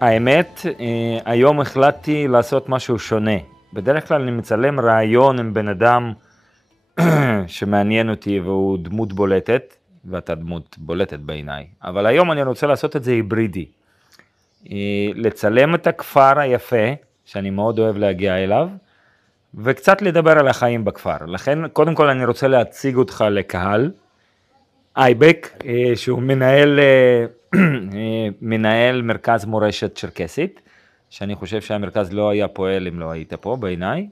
האמת, היום החלטתי לעשות משהו שונה. בדרך כלל אני מצלם רעיון עם בן אדם שמעניין אותי והוא דמות בולטת, ואתה דמות בולטת בעיניי. אבל היום אני רוצה לעשות את זה היברידי. לצלם את הכפר היפה, שאני מאוד אוהב להגיע אליו, וקצת לדבר על החיים בכפר. לכן, קודם כל אני רוצה להציג אותך לקהל. אייבק, שהוא מנהל מרכז מורשת צ'רקסית, שאני חושב שהמרכז לא היה פועל אם לא היית פה בעיניי,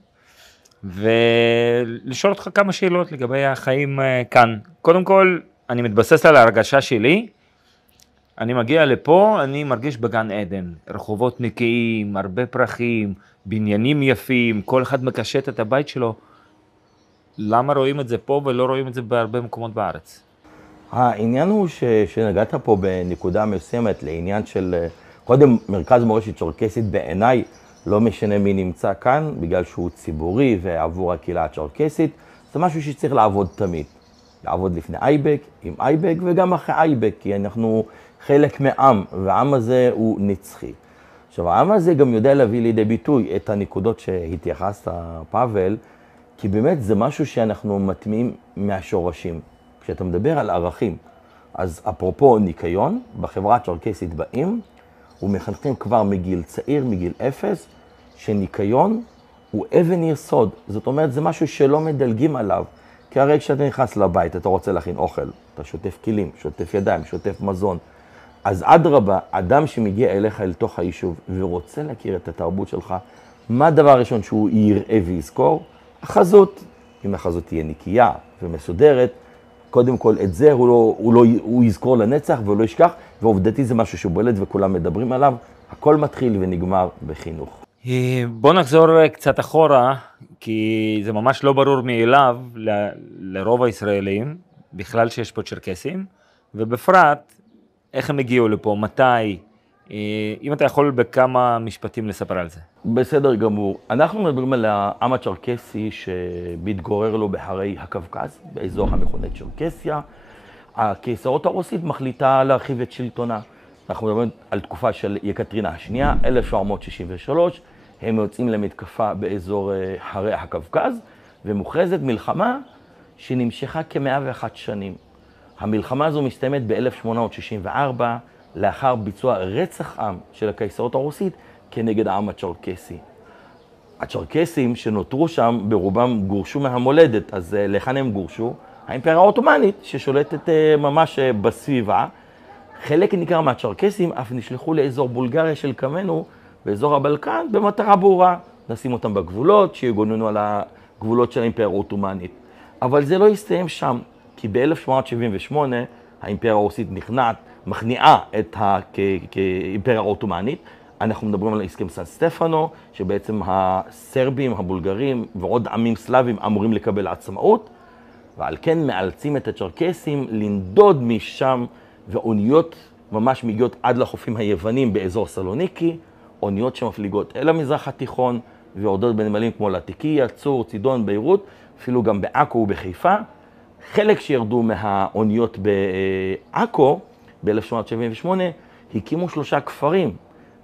ולשאול אותך כמה שאלות לגבי החיים כאן. קודם כל, אני מתבסס על ההרגשה שלי, אני מגיע לפה, אני מרגיש בגן עדן, רחובות נקיים, הרבה פרחים, בניינים יפים, כל אחד מקשט את הבית שלו. למה רואים את זה פה ולא רואים את זה בהרבה מקומות בארץ? העניין הוא שנגעת פה בנקודה מסוימת לעניין של, קודם מרכז מורשת צ'רקסית בעיניי, לא משנה מי נמצא כאן, בגלל שהוא ציבורי ועבור הקהילה הצ'רקסית, זה משהו שצריך לעבוד תמיד. לעבוד לפני אייבק, עם אייבק וגם אחרי אייבק, כי אנחנו חלק מעם, והעם הזה הוא נצחי. עכשיו, העם הזה גם יודע להביא לידי ביטוי את הנקודות שהתייחסת, פאבל, כי באמת זה משהו שאנחנו מטמיעים מהשורשים. כשאתה מדבר על ערכים, אז אפרופו ניקיון, בחברה הצ'רקסית באים, ומחנכים כבר מגיל צעיר, מגיל 0, שניקיון הוא אבן יסוד. זאת אומרת, זה משהו שלא מדלגים עליו. כי הרי כשאתה נכנס לבית, אתה רוצה להכין אוכל, אתה שוטף כלים, שוטף ידיים, שוטף מזון. אז אדרבה, אדם שמגיע אליך אל תוך היישוב ורוצה להכיר את התרבות שלך, מה הדבר הראשון שהוא יראה ויזכור? החזות. אם החזות תהיה נקייה ומסודרת, קודם כל את זה הוא יזכור לנצח והוא לא ישכח, ועובדתי זה משהו שהוא בולט וכולם מדברים עליו, הכל מתחיל ונגמר בחינוך. בוא נחזור קצת אחורה, כי זה ממש לא ברור מאליו לרוב הישראלים, בכלל שיש פה צ'רקסים, ובפרט, איך הם הגיעו לפה, מתי, אם אתה יכול בכמה משפטים לספר על זה. בסדר גמור. אנחנו מדברים על העם הצ'רקסי שמתגורר לו בהרי הקווקז, באזור המכונה צ'רקסיה. הקיסרות הרוסית מחליטה להרחיב את שלטונה. אנחנו מדברים על תקופה של יקטרינה השנייה, 1763. הם יוצאים למתקפה באזור הרי הקווקז, ומוכרזת מלחמה שנמשכה כ-101 שנים. המלחמה הזו מסתיימת ב-1864, לאחר ביצוע רצח עם של הקיסרות הרוסית כנגד העם הצ'רקסי. הצ'רקסים שנותרו שם ברובם גורשו מהמולדת, אז לכאן הם גורשו? האימפריה העות'מאנית ששולטת ממש בסביבה. חלק ניכר מהצ'רקסים אף נשלחו לאזור בולגריה של קמנו, באזור הבלקן, במטרה ברורה. נשים אותם בגבולות, שיגוננו על הגבולות של האימפריה העות'מאנית. אבל זה לא הסתיים שם, כי ב-1878 האימפריה הרוסית מכניעה את האימפריה העות'מאנית. אנחנו מדברים על הסכם סן סטפנו, שבעצם הסרבים, הבולגרים ועוד עמים סלאבים אמורים לקבל עצמאות, ועל כן מאלצים את הצ'רקסים לנדוד משם, ואוניות ממש מגיעות עד לחופים היוונים באזור סלוניקי, אוניות שמפליגות אל המזרח התיכון, ויורדות בנמלים כמו לטיקיה, צור, צידון, ביירות, אפילו גם בעכו ובחיפה. חלק שירדו מהאוניות בעכו, ב-1878, הקימו 3 כפרים,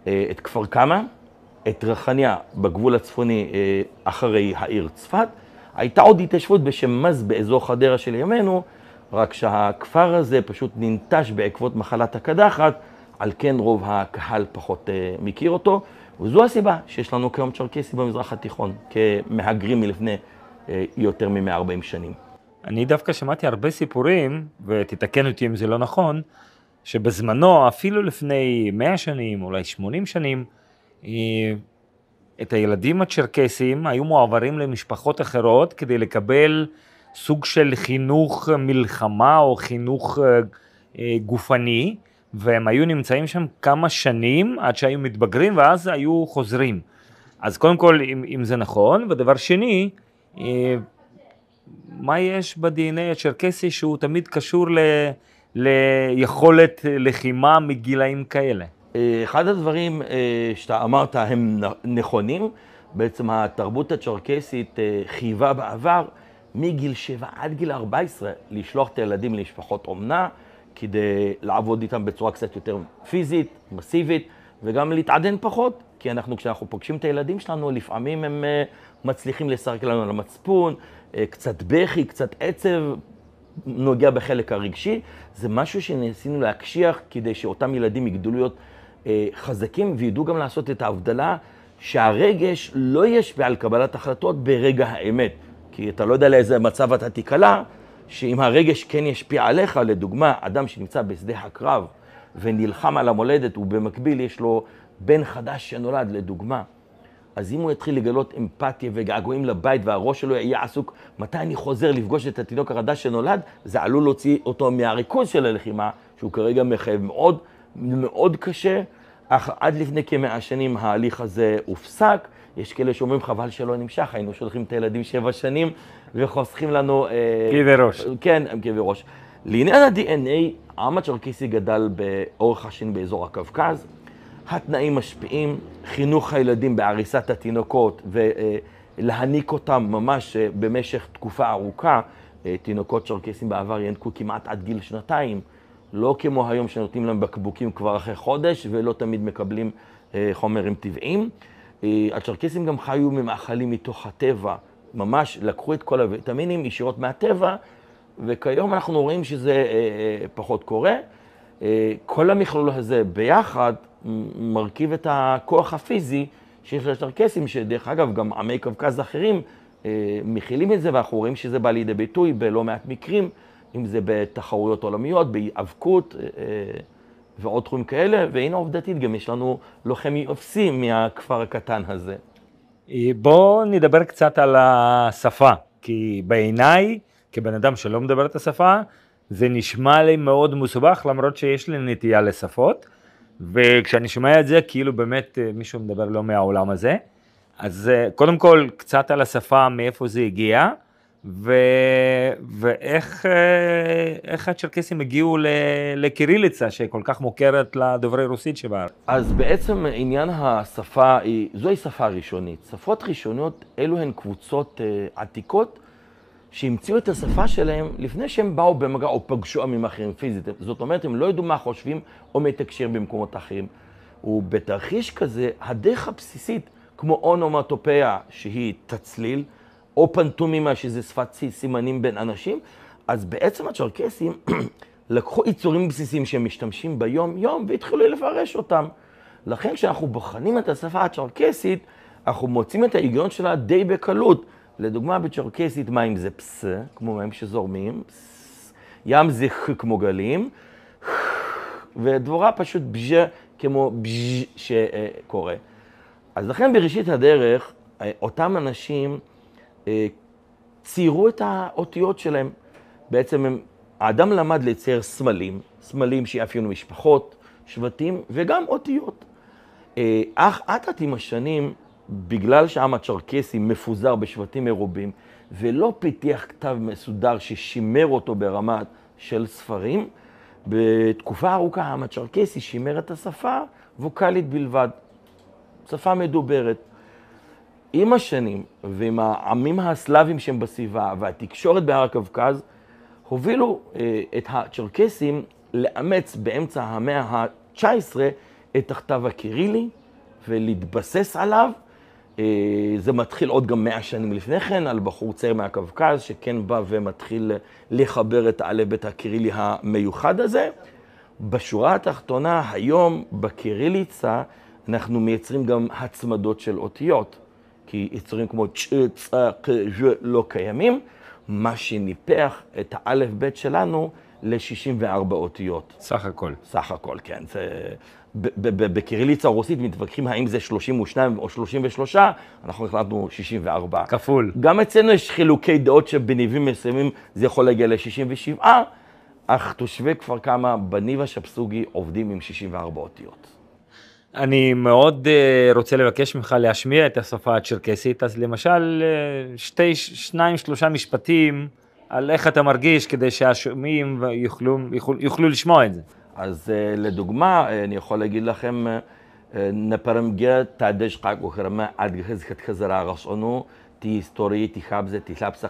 את כפר קמא, את רחניה בגבול הצפוני אחרי העיר צפת. הייתה עוד התיישבות בשם מז באזור חדרה של ימינו, רק שהכפר הזה פשוט ננטש בעקבות מחלת הקדחת, על כן רוב הקהל פחות מכיר אותו, וזו הסיבה שיש לנו כיום צ'רקסי במזרח התיכון, כמהגרים מלפני יותר מ-140 שנים. אני דווקא שמעתי הרבה סיפורים, ותתקן אותי אם זה לא נכון, שבזמנו, אפילו לפני 100 שנים, אולי 80 שנים, את הילדים הצ'רקסים היו מועברים למשפחות אחרות כדי לקבל סוג של חינוך מלחמה או חינוך גופני, והם היו נמצאים שם כמה שנים עד שהיו מתבגרים ואז היו חוזרים. אז קודם כל, אם זה נכון, ודבר שני, מה יש ב-DNA הצ'רקסי שהוא תמיד קשור ליכולת לחימה מגילאים כאלה? אחד הדברים שאתה אמרת הם נכונים. בעצם התרבות הצ'רקסית חייבה בעבר מגיל 7 עד גיל 14 לשלוח את הילדים למשפחות אומנה, כדי לעבוד איתם בצורה קצת יותר פיזית, מסיבית, וגם להתעדן פחות, כי כשאנחנו פוגשים את הילדים שלנו, לפעמים הם מצליחים לשחק לנו על המצפון, קצת בכי, קצת עצב, נוגע בחלק הרגשי. זה משהו שניסינו להקשיח כדי שאותם ילדים יגדלו להיות חזקים וידעו גם לעשות את ההבדלה, שהרגש לא ישפיע על קבלת החלטות ברגע האמת. כי אתה לא יודע לאיזה מצב אתה תיקלע, שאם הרגש כן ישפיע עליך, לדוגמה, אדם שנמצא בשדה הקרב ונלחם על המולדת, ובמקביל יש לו בן חדש שנולד, לדוגמה. אז אם הוא יתחיל לגלות אמפתיה וגעגועים לבית והראש שלו יהיה עסוק, מתי אני חוזר לפגוש את התינוק החדש שנולד, זה עלול להוציא אותו מהריכוז של הלחימה, שהוא כרגע מחייב מאוד מאוד קשה. אך עד לפני כ100 שנים ההליך הזה הופסק. יש כאלה שאומרים חבל שלא נמשך, היינו שולחים את הילדים 7 שנים וחוסכים לנו... כאבי ראש. כן, כאבי ראש. לעניין ה-DNA, העם הצ'רקסי גדל באורך השנים באזור הקווקז. התנאים משפיעים, חינוך הילדים בעריסת התינוקות ולהניק אותם ממש במשך תקופה ארוכה. תינוקות צ'רקסים בעבר ינקו כמעט עד גיל 2, לא כמו היום שנותנים להם בקבוקים כבר אחרי חודש ולא תמיד מקבלים חומרים טבעיים. הצ'רקסים גם חיו ממאכלים מתוך הטבע, ממש לקחו את כל הוויטמינים ישירות מהטבע, וכיום אנחנו רואים שזה פחות קורה. כל המכלול הזה ביחד מרכיב את הכוח הפיזי שיש לצ'רקסים, שדרך אגב גם עמי קווקז אחרים מכילים את זה, ואנחנו רואים שזה בא לידי ביטוי בלא מעט מקרים, אם זה בתחרויות עולמיות, בהיאבקות ועוד תחומים כאלה, והנה עובדתית גם יש לנו לוחם UFC מהכפר הקטן הזה. בואו נדבר קצת על השפה, כי בעיניי, כבן אדם שלא מדבר את השפה, זה נשמע לי מאוד מסובך, למרות שיש לי נטייה לשפות, וכשאני שומע את זה, כאילו באמת מישהו מדבר לא מהעולם הזה. אז קודם כל, קצת על השפה, מאיפה זה הגיע, ואיך הצ'רקסים הגיעו לקיריליצה, שכל כך מוכרת לדוברי רוסית שבארץ. אז בעצם עניין השפה, זוהי שפה ראשונית. שפות ראשוניות, אלו הן קבוצות עתיקות, שהמציאו את השפה שלהם לפני שהם באו במגע או פגשו עמים אחרים פיזית. זאת אומרת, הם לא ידעו מה חושבים או מתקשר במקומות אחרים. ובתרחיש כזה, הדרך הבסיסית, כמו אונומטופיה שהיא תצליל, או פנטומימה שזה שפת סימנים בין אנשים, אז בעצם הצ'רקסים לקחו יצורים בסיסיים שהם משתמשים ביום יום והתחילו לפרש אותם. לכן כשאנחנו בוחנים את השפה הצ'רקסית, אנחנו מוצאים את ההיגיון שלה די בקלות. לדוגמה, בצ'רקסית מים זה פס, כמו מים שזורמים, פס, ים זה ח כמו גלים, ודבורה פשוט בז' כמו בז' שקורה. אז לכן בראשית הדרך, אותם אנשים ציירו את האותיות שלהם. בעצם האדם למד לצייר סמלים שיאפיינו משפחות, שבטים וגם אותיות. אך עתת עם השנים, בגלל שהעם הצ'רקסי מפוזר בשבטים מרובים, ולא פיתח כתב מסודר ששימר אותו ברמה של ספרים, בתקופה ארוכה העם הצ'רקסי שימר את השפה ווקלית בלבד, שפה מדוברת. עם השנים ועם העמים הסלאבים שהם בסביבה והתקשורת בהר הקווקז, הובילו את הצ'רקסים לאמץ באמצע המאה ה-19 את הכתב הקירילי ולהתבסס עליו. זה מתחיל עוד גם 100 שנים לפני כן, על בחור צעיר מהקווקז שכן בא ומתחיל לחבר את האלף-בית הקירילי המיוחד הזה. בשורה התחתונה, היום בקיריליצה אנחנו מייצרים גם הצמדות של אותיות, כי יצורים כמו צ', צ', ק, ז' לא קיימים, מה שניפח את האלף-בית שלנו ל-64 אותיות. סך הכל. סך הכל, כן. בקיריליצה הרוסית מתווכחים האם זה 32 או 33, אנחנו החלטנו 64. כפול. גם אצלנו יש חילוקי דעות שבניבים מסוימים זה יכול להגיע ל-67, אך תושבי כפר כמא בניב השפסוגי עובדים עם 64 אותיות. אני מאוד רוצה לבקש ממך להשמיע את השפה הצ'רקסית, אז למשל 2-3 משפטים על איך אתה מרגיש כדי שהשומעים יוכלו לשמוע את זה. אז לדוגמה, אני יכול להגיד לכם, נפרמגה תעדש חג וחרמה עד גחזת חזרה רסענו, תי היסטוריה, תי חבזה, תי סלפסה,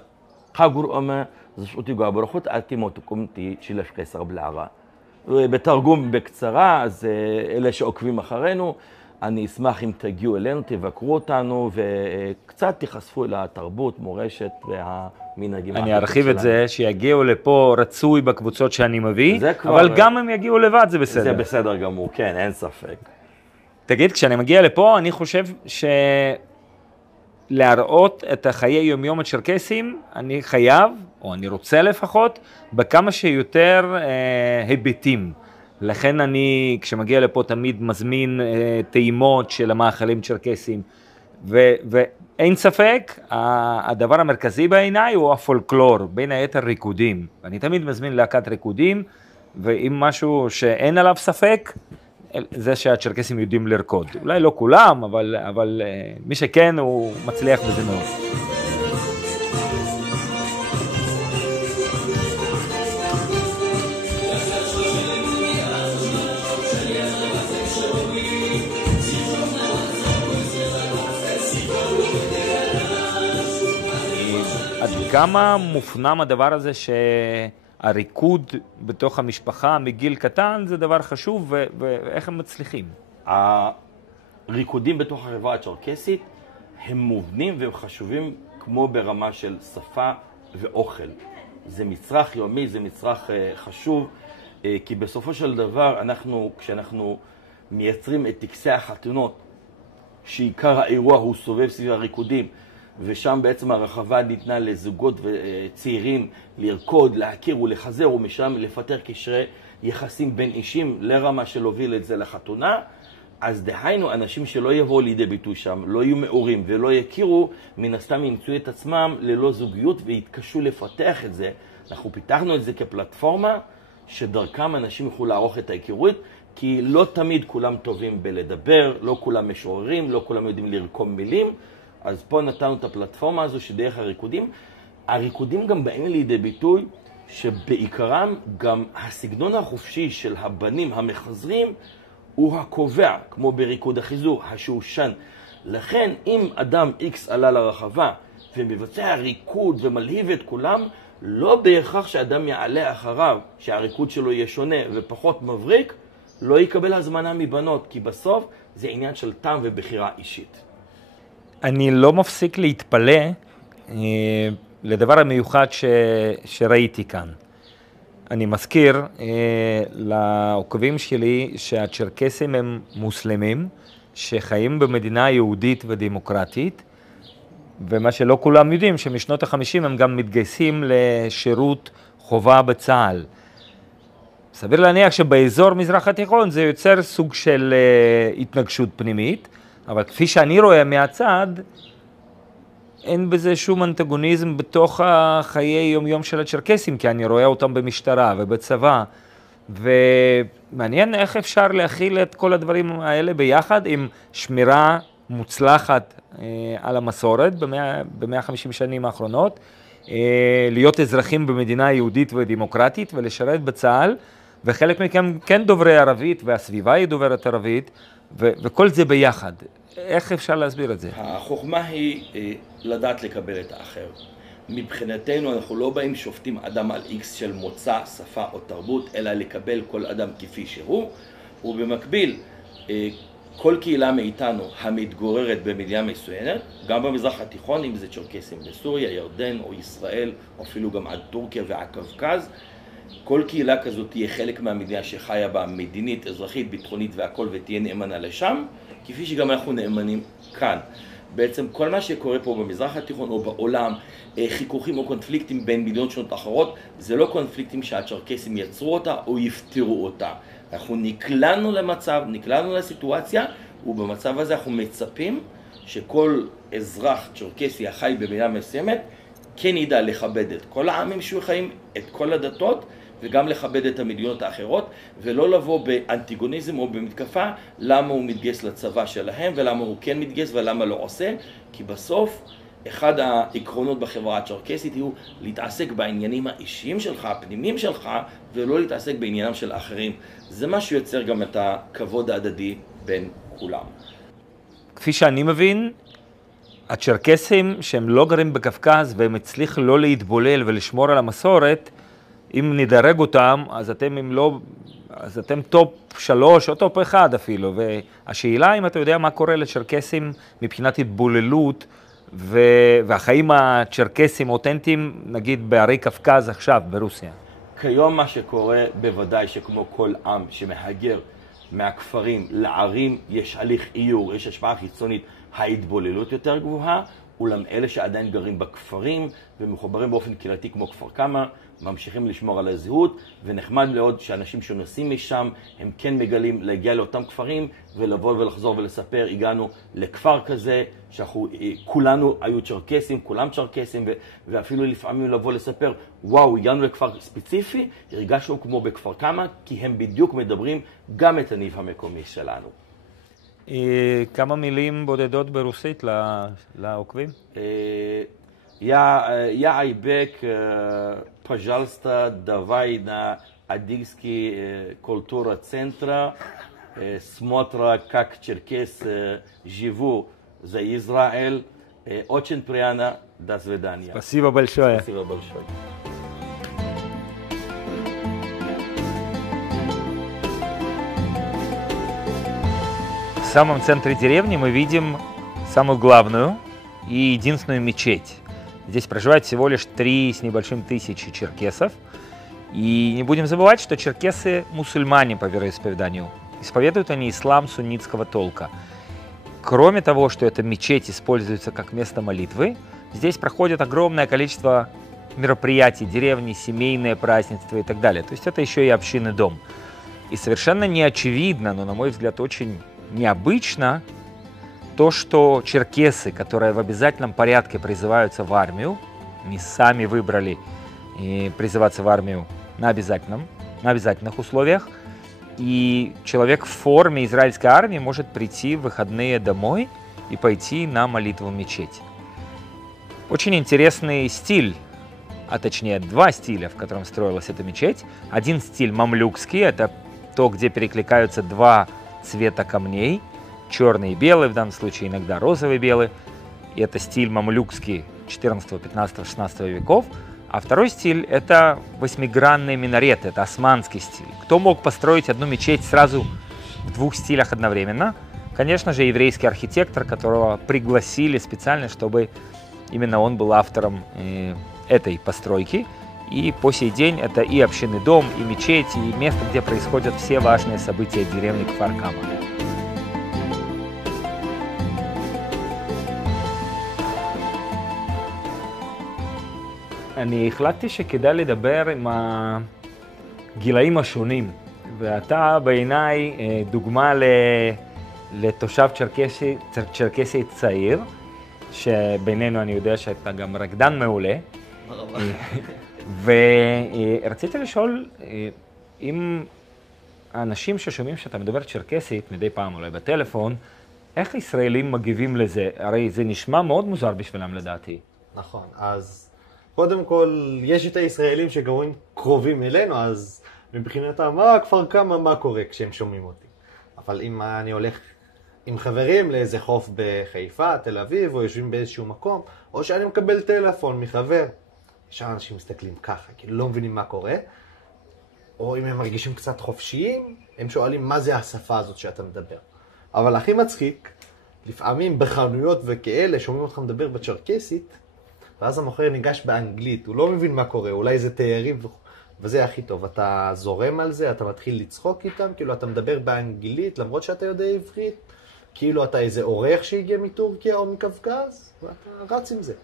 חגור אמה, זו שאותי גאה ברכות, אל תימותקום תי שלש קסר בלערה. בתרגום בקצרה, אז אלה שעוקבים אחרינו, אני אשמח אם תגיעו אלינו, תבקרו אותנו וקצת תיחשפו לתרבות, מורשת והמנהגים. אני ארחיב את זה, שיגיעו לפה רצוי בקבוצות שאני מביא, אבל גם אם יגיעו לבד זה בסדר. זה בסדר גמור, כן, אין ספק. תגיד, כשאני מגיע לפה, אני חושב להראות את החיי יום-יום הצ'רקסים, אני חייב, או אני רוצה לפחות, בכמה שיותר היבטים. לכן אני, כשמגיע לפה, תמיד מזמין טעימות של המאכלים צ'רקסים. ואין ספק, הדבר המרכזי בעיניי הוא הפולקלור, בין היתר ריקודים. אני תמיד מזמין להקת ריקודים, ואם משהו שאין עליו ספק, זה שהצ'רקסים יודעים לרקוד. אולי לא כולם, אבל מי שכן הוא מצליח בזה מאוד. עד כמה מופנם הדבר הזה שהריקוד בתוך המשפחה מגיל קטן זה דבר חשוב, ואיך הם מצליחים? הריקודים בתוך החברה הצ'רקסית הם מובנים והם חשובים כמו ברמה של שפה ואוכל. זה מצרך יומי, זה מצרך חשוב, כי בסופו של דבר כשאנחנו מייצרים את טקסי החתונות, שעיקר האירוע הוא סובב סביב הריקודים, ושם בעצם הרחבה ניתנה לזוגות וצעירים לרקוד, להכיר ולחזר, ומשם לפתח קשרי יחסים בין אישים לרמה של הוביל את זה לחתונה. אז דהיינו, אנשים שלא יבואו לידי ביטוי שם, לא יהיו מאורים ולא יכירו, מן הסתם ימצאו את עצמם ללא זוגיות ויתקשו לפתח את זה. אנחנו פיתחנו את זה כפלטפורמה שדרכם אנשים יוכלו לערוך את ההיכרות, כי לא תמיד כולם טובים בלדבר, לא כולם משוררים, לא כולם יודעים לרקום מילים. אז פה נתנו את הפלטפורמה הזו שדרך הריקודים גם באים לידי ביטוי שבעיקרם גם הסגנון החופשי של הבנים המחזרים הוא הקובע, כמו בריקוד החיזור, השושן. לכן אם אדם X עלה לרחבה ומבצע ריקוד ומלהיב את כולם, לא בהכרח שאדם יעלה אחריו, שהריקוד שלו יהיה שונה ופחות מבריק, לא יקבל הזמנה מבנות, כי בסוף זה עניין של טעם ובחירה אישית. אני לא מפסיק להתפלא לדבר המיוחד שראיתי כאן. אני מזכיר לעוקבים שלי שהצ'רקסים הם מוסלמים שחיים במדינה יהודית ודמוקרטית, ומה שלא כולם יודעים שמשנות ה-50 הם גם מתגייסים לשירות חובה בצה"ל. סביר להניח שבאזור מזרח התיכון זה יוצר סוג של התנגשות פנימית, אבל כפי שאני רואה מהצד, אין בזה שום אנטגוניזם בתוך החיי יום-יום של הצ'רקסים, כי אני רואה אותם במשטרה ובצבא, ומעניין איך אפשר להכיל את כל הדברים האלה ביחד עם שמירה מוצלחת על המסורת ב-150 שנים האחרונות, להיות אזרחים במדינה יהודית ודמוקרטית ולשרת בצה"ל, וחלק מכם כן דוברי ערבית והסביבה היא דוברת ערבית, וכל זה ביחד. איך אפשר להסביר את זה? החוכמה היא לדעת לקבל את האחר. מבחינתנו אנחנו לא באים שופטים אדם על X של מוצא, שפה או תרבות, אלא לקבל כל אדם כפי שהוא, ובמקביל כל קהילה מאיתנו המתגוררת במדינה מסוימת, גם במזרח התיכון, אם זה צ'רקסים בסוריה, ירדן או ישראל, או אפילו גם עד טורקיה והקווקז, כל קהילה כזאת תהיה חלק מהמדינה שחיה בה מדינית, אזרחית, ביטחונית והכל, ותהיה נאמנה לשם, כפי שגם אנחנו נאמנים כאן. בעצם כל מה שקורה פה במזרח התיכון או בעולם, חיכוכים או קונפליקטים בין מדינות שונות אחרות, זה לא קונפליקטים שהצ'רקסים יצרו אותה או יפתרו אותה. אנחנו נקלענו למצב, נקלענו לסיטואציה, ובמצב הזה אנחנו מצפים שכל אזרח צ'רקסי החי במדינה מסוימת כן ידע לכבד את כל העמים שהוא חיים, את כל הדתות, וגם לכבד את המדינות האחרות, ולא לבוא באנטיגוניזם או במתקפה למה הוא מתגייס לצבא שלהם, ולמה הוא כן מתגייס ולמה לא עושה, כי בסוף אחד העקרונות בחברה הצ'רקסית הוא להתעסק בעניינים האישיים שלך, הפנימיים שלך, ולא להתעסק בעניינם של אחרים. זה מה שיוצר גם את הכבוד ההדדי בין כולם. כפי שאני מבין, הצ'רקסים שהם לא גרים בקווקז והם הצליחו לא להתבולל ולשמור על המסורת, אם נדרג אותם, אז אתם אם לא אז אתם טופ 3 או טופ 1 אפילו, והשאלה אם אתה יודע מה קורה לצ'רקסים מבחינת התבוללות, והחיים הצ'רקסים אותנטיים, נגיד בערי קווקז עכשיו, ברוסיה. כיום מה שקורה בוודאי שכמו כל עם שמהגר מהכפרים לערים, יש הליך איור, יש השפעה חיצונית, ההתבוללות יותר גבוהה, אולם אלה שעדיין גרים בכפרים ומחוברים באופן קהילתי כמו כפר קמא, ממשיכים לשמור על הזהות, ונחמד מאוד שאנשים שנוסעים משם, הם כן מגלים להגיע לאותם כפרים ולבוא ולחזור ולספר, הגענו לכפר כזה, כולנו היו צ'רקסים, כולם צ'רקסים, ואפילו לפעמים לבוא לספר, וואו, הגענו לכפר ספציפי, הרגשנו כמו בכפר קמא, כי הם בדיוק מדברים גם את הניב המקומי שלנו. כמה מילים בודדות ברוסית לעוקבים? Я Айбек, пожалуйста, давай на Адильский культура центра, смотра, как черкес живу за Израиль. Очень приятно, до свидания. Спасибо большое. Спасибо большое. В самом центре деревни мы видим самую главную и единственную мечеть. Здесь проживает всего лишь 3 с небольшим тысячи черкесов. И не будем забывать, что черкесы мусульмане по вероисповеданию. Исповедуют они ислам суннитского толка. Кроме того, что эта мечеть используется как место молитвы, здесь проходит огромное количество мероприятий, деревни, семейные празднества и так далее. То есть это еще и общинный дом. И совершенно не очевидно, но, на мой взгляд, очень необычно, то, что черкесы, которые в обязательном порядке призываются в армию, они сами выбрали призываться в армию на обязательных условиях, и человек в форме израильской армии может прийти в выходные домой и пойти на молитву в мечеть. Очень интересный стиль, а точнее 2 стиля, в котором строилась эта мечеть. Один стиль мамлюкский, это то, где перекликаются 2 цвета камней, черный и белый, в данном случае иногда розовый и белый. И это стиль мамлюкский 14, 15, 16 веков. А второй стиль – это 8-гранные минареты, это османский стиль. Кто мог построить одну мечеть сразу в 2 стилях одновременно? Конечно же, еврейский архитектор, которого пригласили специально, чтобы именно он был автором этой постройки. И по сей день это и общинный дом, и мечеть, и место, где происходят все важные события деревни Кфар Кама. אני החלטתי שכדאי לדבר עם הגילאים השונים, ואתה בעיניי דוגמה לתושב צ'רקסי צעיר, שבינינו אני יודע שאתה גם רקדן מעולה. ורציתי לשאול אם האנשים ששומעים שאתה מדבר צ'רקסית מדי פעם אולי בטלפון, איך ישראלים מגיבים לזה? הרי זה נשמע מאוד מוזר בשבילם לדעתי. נכון, אז קודם כל, יש את הישראלים שגרים קרובים אלינו, אז מבחינתם, כפר קמא, מה קורה כשהם שומעים אותי? אבל אם אני הולך עם חברים לאיזה חוף בחיפה, תל אביב, או יושבים באיזשהו מקום, או שאני מקבל טלפון מחבר, ישר אנשים מסתכלים ככה, כאילו לא מבינים מה קורה, או אם הם מרגישים קצת חופשיים, הם שואלים מה זה השפה הזאת שאתה מדבר. אבל הכי מצחיק, לפעמים בחנויות וכאלה שומעים אותך מדבר בצ'רקסית, ואז המוכר ניגש באנגלית, הוא לא מבין מה קורה, אולי זה תיירים, וזה הכי טוב. אתה זורם על זה, אתה מתחיל לצחוק איתם, כאילו אתה מדבר באנגלית, למרות שאתה יודע עברית, כאילו אתה איזה אורח שהגיע מטורקיה או מקווקז, ואתה רץ עם זה.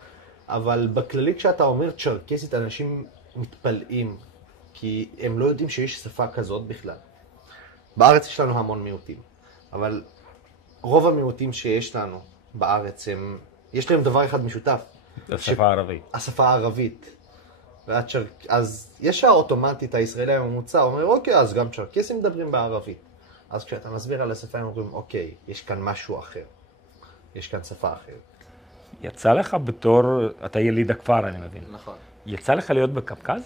אבל בכללי כשאתה אומר צ'רקסית, אנשים מתפלאים, כי הם לא יודעים שיש שפה כזאת בכלל. בארץ יש לנו המון מיעוטים, אבל רוב המיעוטים שיש לנו בארץ, יש להם דבר אחד משותף. השפה הערבית. השפה הערבית. אז ישר אוטומטית הישראלי הממוצע אומר, אוקיי, אז גם צ'רקסים מדברים בערבית. אז כשאתה מסביר על השפה, הם אומרים, אוקיי, יש כאן משהו אחר. יש כאן שפה אחרת. יצא לך בתור, אתה יליד הכפר, אני מבין. נכון. יצא לך להיות בקווקז?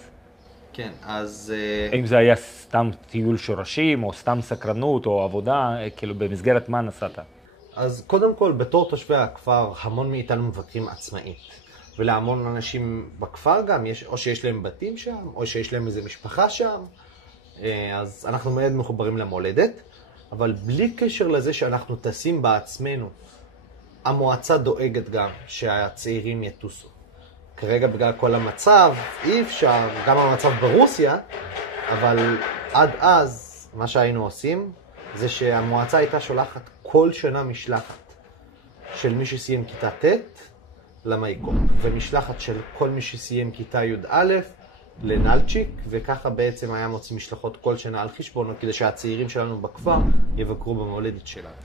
כן, אז... האם זה היה סתם טיול שורשים, או סתם סקרנות, או עבודה, כאילו במסגרת מה נסעת? אז קודם כל, בתור תושבי הכפר, המון מאיתנו מבקרים עצמאית. ולהמון אנשים בכפר גם, או שיש להם בתים שם, או שיש להם איזו משפחה שם. אז אנחנו מאוד מחוברים למולדת, אבל בלי קשר לזה שאנחנו טסים בעצמנו, המועצה דואגת גם שהצעירים יטוסו. כרגע בגלל כל המצב, אי אפשר, גם המצב ברוסיה, אבל עד אז מה שהיינו עושים זה שהמועצה הייתה שולחת כל שנה משלחת של מי שסיים כיתה ט' למייקום, ומשלחת של כל מי שסיים כיתה י"א לנלצ'יק, וככה בעצם היה מוצאים משלחות כל שנה על חשבונו, כדי שהצעירים שלנו בכפר יבקרו במולדת שלנו.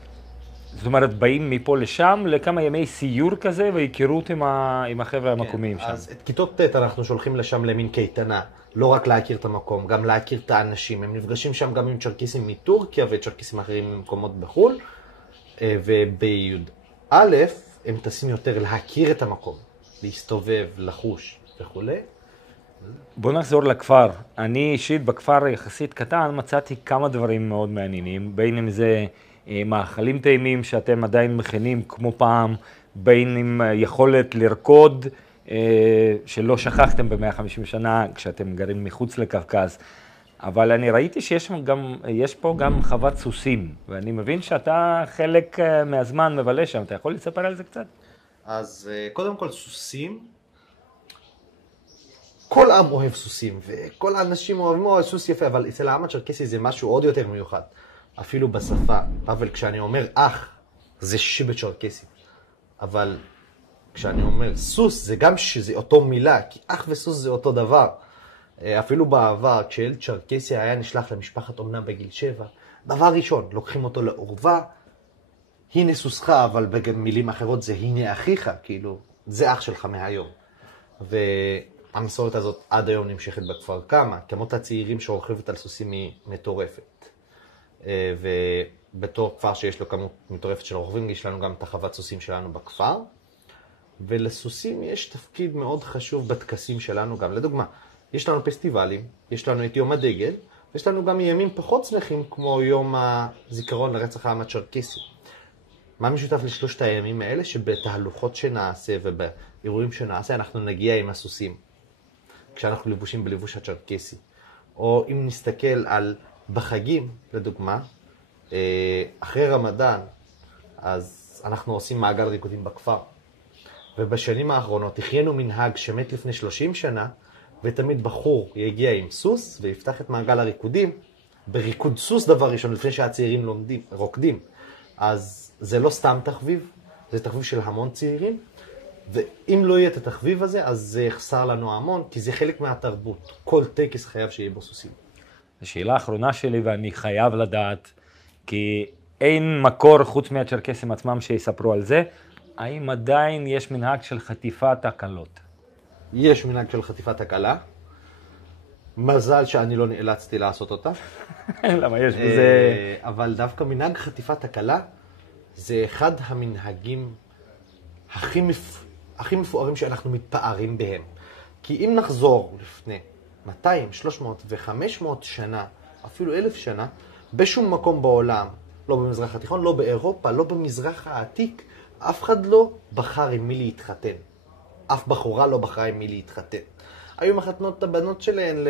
זאת אומרת, באים מפה לשם לכמה ימי סיור כזה, והיכרות עם החבר'ה המקומיים שם. אז את כיתות ט' אנחנו שולחים לשם למין קייטנה, לא רק להכיר את המקום, גם להכיר את האנשים. הם נפגשים שם גם עם צ'רקסים מטורקיה וצ'רקסים אחרים ממקומות בחו"ל, ובי"א הם טסים יותר להכיר את המקום, להסתובב, לחוש וכו'. בוא נחזור לכפר. אני אישית בכפר יחסית קטן מצאתי כמה דברים מאוד מעניינים, בין אם זה מאכלים טעימים שאתם עדיין מכינים כמו פעם, בין אם יכולת לרקוד שלא שכחתם ב-150 שנה כשאתם גרים מחוץ לקווקז. אבל אני ראיתי יש פה גם חוות סוסים, ואני מבין שאתה חלק מהזמן מבלה שם. אתה יכול לספר על זה קצת? אז קודם כל סוסים, כל עם אוהב סוסים, וכל האנשים אוהבים סוס יפה, אבל אצל העם הצ'רקסי זה משהו עוד יותר מיוחד. אפילו בשפה, אבל כשאני אומר אח, זה בצ'רקסי. אבל כשאני אומר סוס, זה גם שזה אותו מילה, כי אח וסוס זה אותו דבר. אפילו בעבר, כשילד צ'רקסי היה נשלח למשפחת אומנה בגיל 7, דבר ראשון, לוקחים אותו לעורבה, הנה סוסך, אבל במילים אחרות זה הנה אחיך, כאילו, זה אח שלך מהיום. והמסורת הזאת עד היום נמשכת בכפר קמא, כמות הצעירים שרוכבת על סוסים היא מטורפת. ובתור כפר שיש לו כמות מטורפת של רוכבים, יש לנו גם את החוות סוסים שלנו בכפר. ולסוסים יש תפקיד מאוד חשוב בטקסים שלנו גם. לדוגמה, יש לנו פסטיבלים, יש לנו את יום הדגל, ויש לנו גם ימים פחות שמחים כמו יום הזיכרון לרצח העם הצ'רקסי. מה משותף לשלושת הימים האלה? שבתהלוכות שנעשה ובאירועים שנעשה אנחנו נגיע עם הסוסים, כשאנחנו לבושים בלבוש הצ'רקסי. או אם נסתכל על בחגים, לדוגמה, אחרי רמדאן, אז אנחנו עושים מעגל ריקודים בכפר. ובשנים האחרונות החיינו מנהג שמת לפני 30 שנה, ותמיד בחור יגיע עם סוס ויפתח את מעגל הריקודים, בריקוד סוס דבר ראשון, לפני שהצעירים רוקדים. אז זה לא סתם תחביב, זה תחביב של המון צעירים, ואם לא יהיה את התחביב הזה, אז זה יחסר לנו המון, כי זה חלק מהתרבות. כל טקס חייב שיהיה בו סוסים. השאלה האחרונה שלי, ואני חייב לדעת, כי אין מקור חוץ מהצ'רקסים עצמם שיספרו על זה, האם עדיין יש מנהג של חטיפת הקלות? יש מנהג של חטיפת הקלה. מזל שאני לא נאלצתי לעשות אותה. למה יש בזה? אבל דווקא מנהג חטיפת הקלה זה אחד המנהגים הכי מפוארים שאנחנו מתפארים בהם. כי אם נחזור לפני 200, 300 ו-500 שנה, אפילו 1000 שנה, בשום מקום בעולם, לא במזרח התיכון, לא באירופה, לא במזרח העתיק, אף אחד לא בחר עם מי להתחתן. אף בחורה לא בחרה עם מי להתחתן. היו מחתנות את הבנות שלהן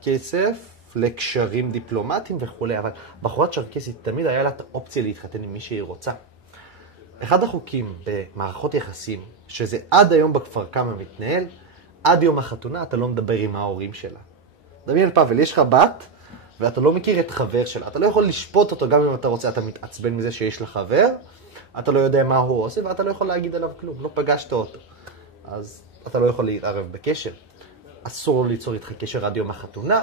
לכסף, לקשרים דיפלומטיים וכו', אבל בחורה צ'רקסית תמיד היה לה את האופציה להתחתן עם מי שהיא רוצה. אחד החוקים במערכות יחסים, שזה עד היום בכפר קמא מתנהל, עד יום החתונה אתה לא מדבר עם ההורים שלה. דמיין פאבל, יש לך בת, ואתה לא מכיר את חבר שלה. אתה לא יכול לשפוט אותו גם אם אתה רוצה, אתה מתעצבן מזה שיש לך חבר, אתה לא יודע מה הוא עושה, ואתה לא יכול להגיד עליו כלום, לא פגשת אותו. אז אתה לא יכול להתערב בקשר. אסור ליצור איתך קשר עד יום החתונה,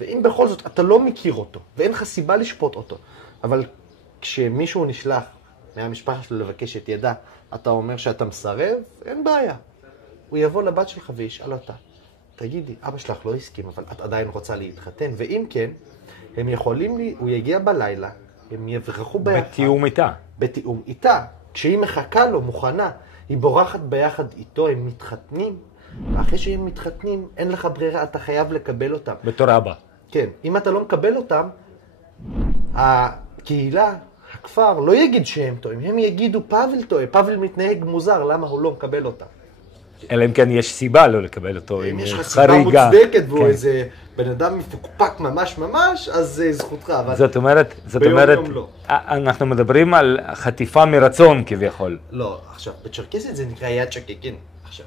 ואם בכל זאת אתה לא מכיר אותו, ואין לך סיבה לשפוט אותו, אבל כשמישהו נשלח מהמשפחה שלו לבקש את ידה, אתה אומר שאתה מסרב, אין בעיה. הוא יבוא לבת שלך וישאל אותה, תגידי, אבא שלך לא הסכים, אבל את עדיין רוצה להתחתן, ואם כן, הם יכולים הוא יגיע בלילה, הם יברחו ביחד. בתיאום איתה. בתיאום איתה. כשהיא מחכה לו, מוכנה, היא בורחת ביחד איתו, הם מתחתנים, ואחרי שהם מתחתנים, אין לך ברירה, אתה חייב לקבל אותם. בתור אבא. כן, אם אתה לא מקבל אותם, הקהילה, הכפר, לא יגיד שהם טועים, הם יגידו פאבל טועה, פאבל מתנהג מוזר, למה הוא לא מקבל אותם? אלא אם כן יש סיבה לא לקבל אותו, אם יש לך חריגה. סיבה מוצדקת והוא כן. איזה בן אדם מפוקפק ממש ממש, אז זה זכותך, אבל זאת אומרת, ביום לא. אנחנו מדברים על חטיפה מרצון כביכול. לא, עכשיו, בצ'רקסית זה נקרא יד שקקין. עכשיו,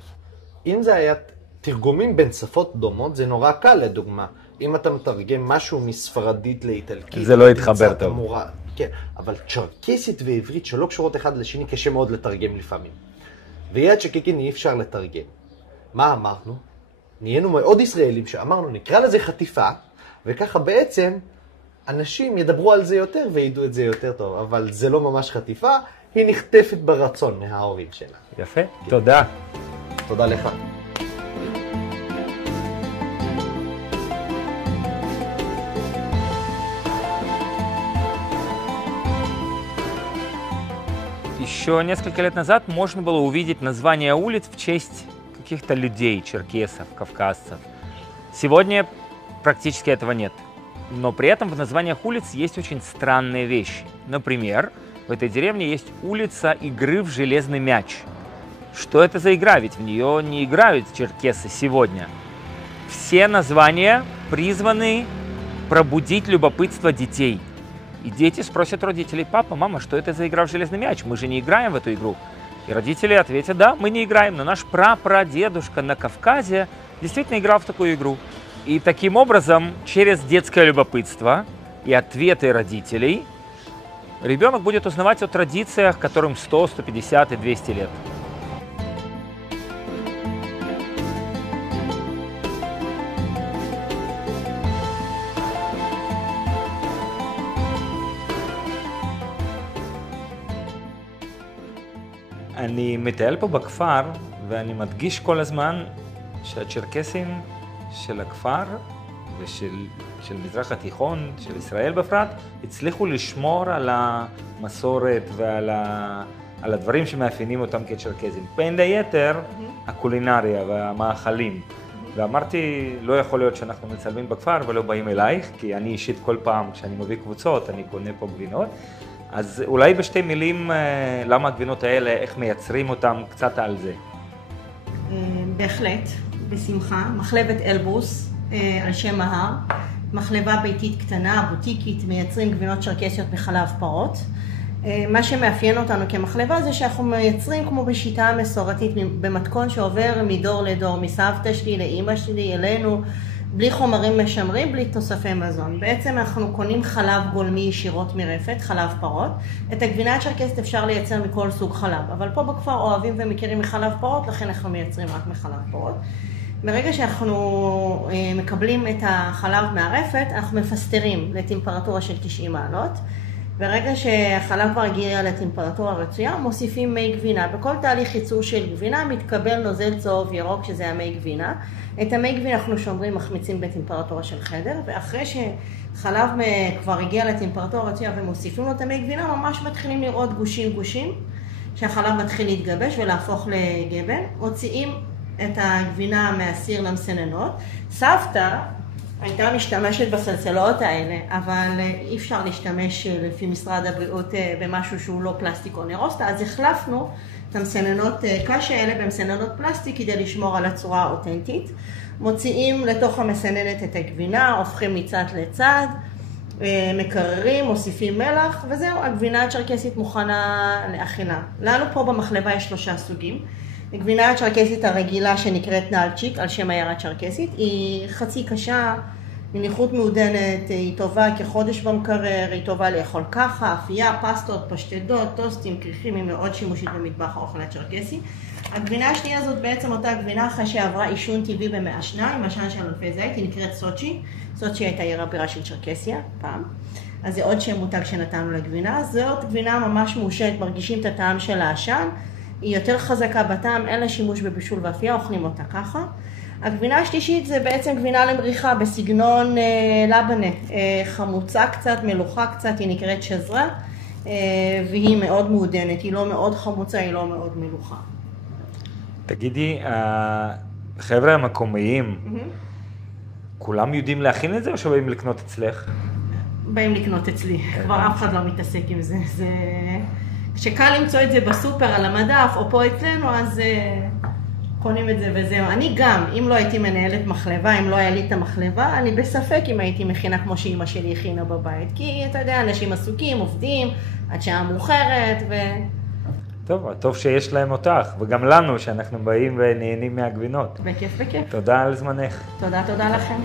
אם זה היה תרגומים בין שפות דומות, זה נורא קל לדוגמה. אם אתה מתרגם משהו מספרדית לאיטלקית, זה לא יתחבר טוב. כן, אבל צ'רקסית ועברית שלא קשורות אחד לשני קשה מאוד לתרגם לפעמים. ויד שקקין אי אפשר לתרגם. מה אמרנו? נהיינו מאוד ישראלים שאמרנו, נקרא לזה חטיפה, וככה בעצם אנשים ידברו על זה יותר וידעו את זה יותר טוב, אבל זה לא ממש חטיפה, היא נחטפת ברצון מההורים שלה. יפה, תודה. תודה לך. Еще несколько лет назад можно было увидеть названия улиц в честь каких-то людей, черкесов, кавказцев. Сегодня практически этого нет. Но при этом в названиях улиц есть очень странные вещи. Например, в этой деревне есть улица игры в железный мяч. Что это за игра? Ведь в нее не играют черкесы сегодня. Все названия призваны пробудить любопытство детей. И дети спросят родителей: папа, мама, что это за игра в железный мяч? Мы же не играем в эту игру. И родители ответят: да, мы не играем, но наш прапрадедушка на Кавказе действительно играл в такую игру. И таким образом, через детское любопытство и ответы родителей, ребенок будет узнавать о традициях, которым 100, 150 и 200 лет. אני מטייל פה בכפר ואני מדגיש כל הזמן שהצ'רקסים של הכפר ושל מזרח התיכון, של ישראל בפרט, הצליחו לשמור על המסורת ועל הדברים שמאפיינים אותם כצ'רקסים. בין היתר, הקולינריה והמאכלים. ואמרתי, לא יכול להיות שאנחנו מצלמים בכפר ולא באים אלייך, כי אני אישית כל פעם שאני מביא קבוצות, אני קונה פה גבינות. אז אולי בשתי מילים, למה הגבינות האלה, איך מייצרים אותם, קצת על זה. בהחלט, בשמחה. מחלבת אלבוס, על שם ההר. מחלבה ביתית קטנה, בוטיקית, מייצרים גבינות צ'רקסיות בחלב פרות. מה שמאפיין אותנו כמחלבה זה שאנחנו מייצרים כמו בשיטה המסורתית, במתכון שעובר מדור לדור, מסבתא שלי לאמא שלי, אלינו, בלי חומרים משמרים, בלי תוספי מזון. בעצם אנחנו קונים חלב גולמי ישירות מרפת, חלב פרות. את הגבינה הצ'רקסית אפשר לייצר מכל סוג חלב, אבל פה בכפר אוהבים ומכירים מחלב פרות, לכן אנחנו מייצרים רק מחלב פרות. ברגע שאנחנו מקבלים את החלב מהרפת, אנחנו מפסטרים לטמפרטורה של 90 מעלות. ברגע שהחלב כבר הגיע לטמפרטורה רצויה, מוסיפים מי גבינה. בכל תהליך ייצור של גבינה מתקבל נוזל צהוב ירוק, שזה המי גבינה. את המי גבינה אנחנו שומרים, מחמיצים בטמפרטורה של חדר, ואחרי שחלב כבר הגיע לטמפרטורה רצויה ומוסיפים לו את המי גבינה, ממש מתחילים לראות גושים, שהחלב מתחיל להתגבש ולהפוך לגבן. מוציאים את הגבינה מהסיר למסננות. סבתא הייתה משתמשת בסלסלות האלה, אבל אי אפשר להשתמש לפי משרד הבריאות במשהו שהוא לא פלסטיק או נרוסטה, אז החלפנו את המסננות קש האלה במסננות פלסטיק כדי לשמור על הצורה האותנטית. מוציאים לתוך המסננת את הגבינה, הופכים מצד לצד, מקררים, מוסיפים מלח, וזהו, הגבינה הצ'רקסית מוכנה לאכילה. לנו פה במחלבה יש 3 סוגים. הגבינה הצ'רקסית הרגילה שנקראת נלצ'יק, על שם העיירה הצ'רקסית, היא חצי קשה, מניחות מעודנת, היא טובה כחודש במקרר, היא טובה לאכול ככה, אפייה, פסטות, פשטדות, טוסטים, כריכים, היא מאוד שימושית במטבח האוכל הצ'רקסי. הגבינה השנייה הזאת בעצם אותה גבינה אחרי שעברה עישון טבעי במעשנה, עם עשן של אלפי זית, היא נקראת סוצ'י. סוצ'י הייתה עיר הבירה של צ'רקסיה פעם. אז זה עוד שם מותג שנתנו לגבינה. זאת גבינה ממש מאושרת, מרגישים את הטעם של העשן. היא יותר חזקה בטעם, אין לה שימוש בבישול ואפייה, אוכלים אותה ככה. הגבינה השלישית זה בעצם גבינה למריחה בסגנון לבנה, חמוצה קצת, מלוכה קצת, היא נקראת שזרה, והיא מאוד מעודנת, היא לא מאוד חמוצה, היא לא מאוד מלוכה. תגידי, החבר'ה המקומיים, כולם יודעים להכין את זה או שבאים לקנות אצלך? באים לקנות אצלי, כבר אף אחד לא מתעסק עם זה. כשקל למצוא את זה בסופר על המדף או פה אצלנו, אז קונים את זה וזהו. אני גם, אם לא הייתי מנהלת מחלבה, אם לא היה לי את המחלבה, אני בספק אם הייתי מכינה כמו שאמא שלי הכינה בבית. כי אתה יודע, אנשים עסוקים, עובדים, עד שעה מאוחרת טוב שיש להם אותך, וגם לנו שאנחנו באים ונהנים מהגבינות. בכיף, בכיף. תודה על זמנך. תודה לכם.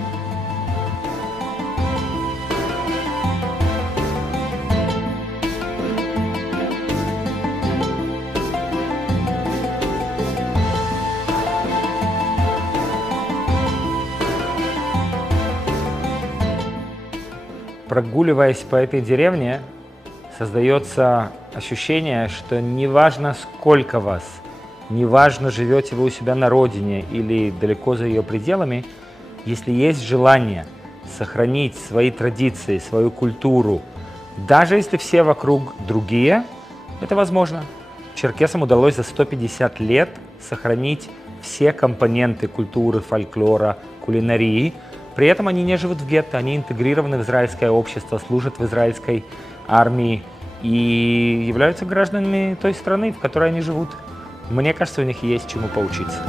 Прогуливаясь по этой деревне, создается ощущение, что неважно сколько вас, неважно живете вы у себя на родине или далеко за ее пределами, если есть желание сохранить свои традиции, свою культуру, даже если все вокруг другие, это возможно. Черкесам удалось за 150 лет сохранить все компоненты культуры, фольклора, кулинарии. При этом они не живут в гетто, они интегрированы в израильское общество, служат в израильской армии и являются гражданами той страны, в которой они живут. Мне кажется, у них есть чему поучиться.